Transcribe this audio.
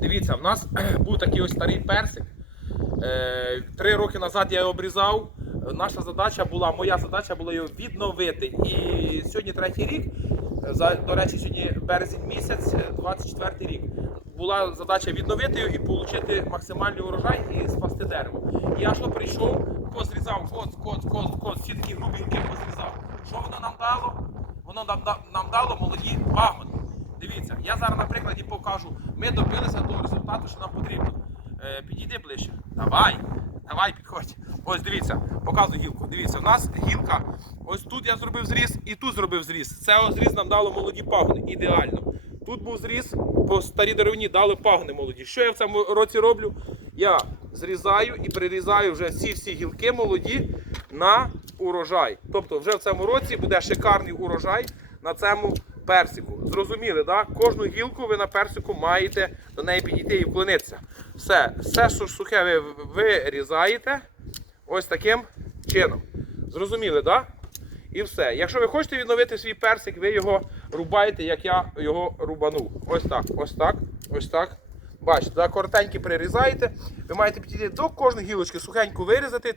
Дивіться, в нас був такий ось старий персик. Е, Три роки назад я його обрізав. Наша задача була, моя задача була його відновити. І сьогодні третій рік, до речі, сьогодні березень місяць, 24 рік. Була задача відновити його і отримати максимальний урожай і спасти дерево. Я що прийшов, позрізав, коц, коц, коц, коц, всі такі грубі гілки позрізав. Що воно нам дало? Воно нам, нам дало молоді пагони. Я зараз на прикладі покажу. Ми добилися того результату, що нам потрібно. Е, підійди ближче. Давай, давай, підходь. Ось дивіться, показую гілку. Дивіться, у нас гілка. Ось тут я зробив зріз і тут зробив зріз. Це зріз нам дало молоді пагони. Ідеально. Тут був зріз, по старій деревині дали пагони молоді. Що я в цьому році роблю? Я зрізаю і прирізаю вже всі всі гілки молоді на урожай. Тобто вже в цьому році буде шикарний урожай на цьому персику. Зрозуміли, так? Кожну гілку ви на персику маєте до неї підійти і вклонитися. Все, все, що сухе ви вирізаєте ось таким чином. Зрозуміли, так? І все. Якщо ви хочете відновити свій персик, ви його рубаєте, як я його рубанув. Ось так, ось так, ось так. Бачите, так, коротенькі прирізаєте. Ви маєте підійти до кожної гілочки, сухенько вирізати.